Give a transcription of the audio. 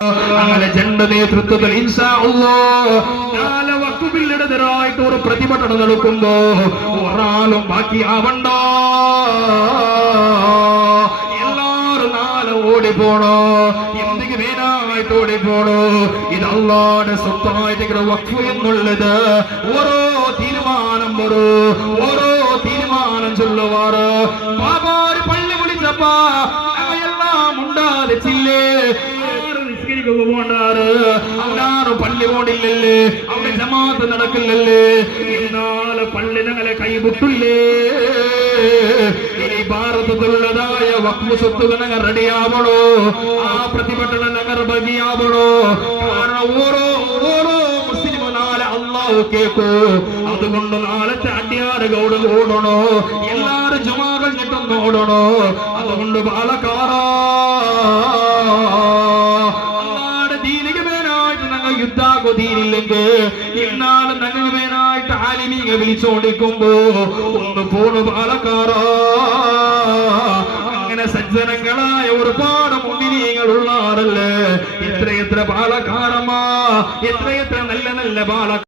അങ്ങനെ ജണ്ട നേതൃത്വത്തിൽ ഇൻഷാ അല്ലാഹ് നാളെ വഖഫിലിടതരായിട്ട് ഒരു പ്രതിഭടനം നടക്കുമ്പോ ഒരാളും ബാക്കിയാവണ്ട. എല്ലാരും നാളെ ഓടിപ്പോണോ, എന്തെങ്കിലും വേനായിട്ട് ഓടിപ്പോണോ. ഇത് അല്ലാഹുവിന്റെ സ്വത്തായിട്ട് വഖഫ് എന്നുള്ളത് ഓരോ തീരുമാനം ഓരോ തീരുമാനം ചൊല്ലുവാറ്. ബാബാര് പള്ളി വിളിച്ചപ്പാ എല്ലാം ഉണ്ടാതിച്ചില്ലേ, അവനാറ് പള്ളി പോണില്ലല്ലേ, അവിടെ ജമാഅത്ത് നടക്കില്ലല്ലേ, എന്നാല് പള്ളി ഞങ്ങളെ കൈവിട്ടില്ലേ. ഇനി ഭാരതത്തിലുള്ളതായ വഖഫ് സ്വത്തുകൾ ഞങ്ങൾ റെഡിയാവണോ, ആ പ്രതിഭടനം ഞങ്ങൾ ഭംഗിയാവണോ. കാരണം ഓരോ മുസ്ലിം നാളെ അല്ലാഹു കേൾക്കൂ. അതുകൊണ്ട് നാളെ ചാട്ടിയാറ് ഗൗഡ് ഓടണോ, എല്ലാരും ജുമാകൾ ഞെട്ടൊന്ന് ഓടണോ. അതുകൊണ്ട് പാലക്കാരാ യുദ്ധാകൊതിയില്ലെങ്കിൽ ഇന്നാലും ഞങ്ങൾ വേനായിട്ട് ആലിമീക വിളിച്ചോണ്ടിരിക്കുമ്പോ ഒന്ന് പോണു പാലക്കാരാ. അങ്ങനെ സജ്ജനങ്ങളായ ഒരുപാട് മുന്നിനീങ്ങൾ ഉള്ളാറല്ലേ. എത്രയെത്ര പാലക്കാരമ്മ, എത്രയെത്ര നല്ല നല്ല പാലക്കാർ.